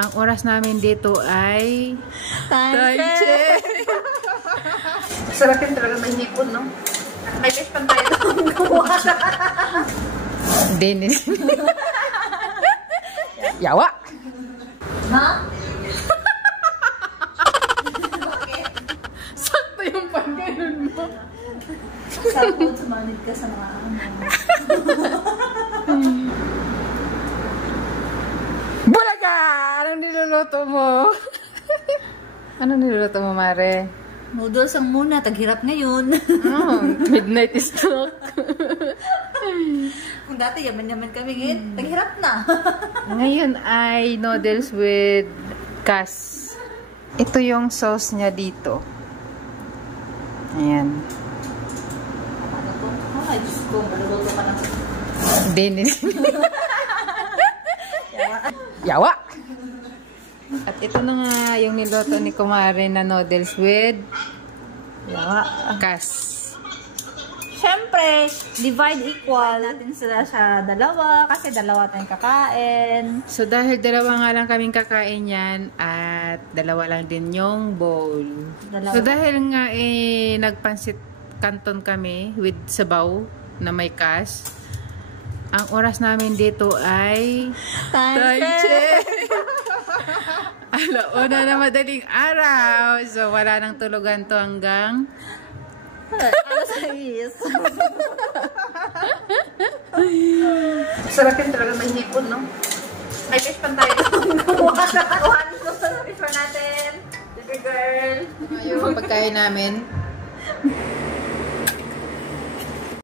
Ang oras namin dito ay time check. Sarap yun talaga may hipon, no? May best pan tayo gumawa. Din. Yawa! Ha? Sakto yung pag-ganun mo. Sakto, sumanid ka sa mga ano. Bulaga! Anong niluluto mo? Anong niluluto mo, Mare? Noodles ang muna, taghirap ngayon. Oh, midnight snack. Kung dati yaman-yaman kami ngayon, taghirap na. Ngayon ay noodles with kas. Ito yung sauce niya dito. Ayan. Ano to? Ay, Diyos ko, maluluto ka na. Din. Yawa! At ito na nga yung niloto ni Kumare na noodles with yawa, kas. Siyempre, divide equal. Natin sila sa dalawa kasi dalawa tayong kakain. So dahil dalawa nga lang kaming kakain yan at dalawa lang din yung bowl. Dalawa. So dahil nga nagpansit canton kami with sabaw na may kas, ang oras namin dito ay time check. Alauna na madaling araw. So wala nang tulugan to hanggang Alas 6. Sarap yun talaga may hipon, no? May best pan tayo gumawa sa kawan ko sa refer natin. Baby girl. yung pagkain namin.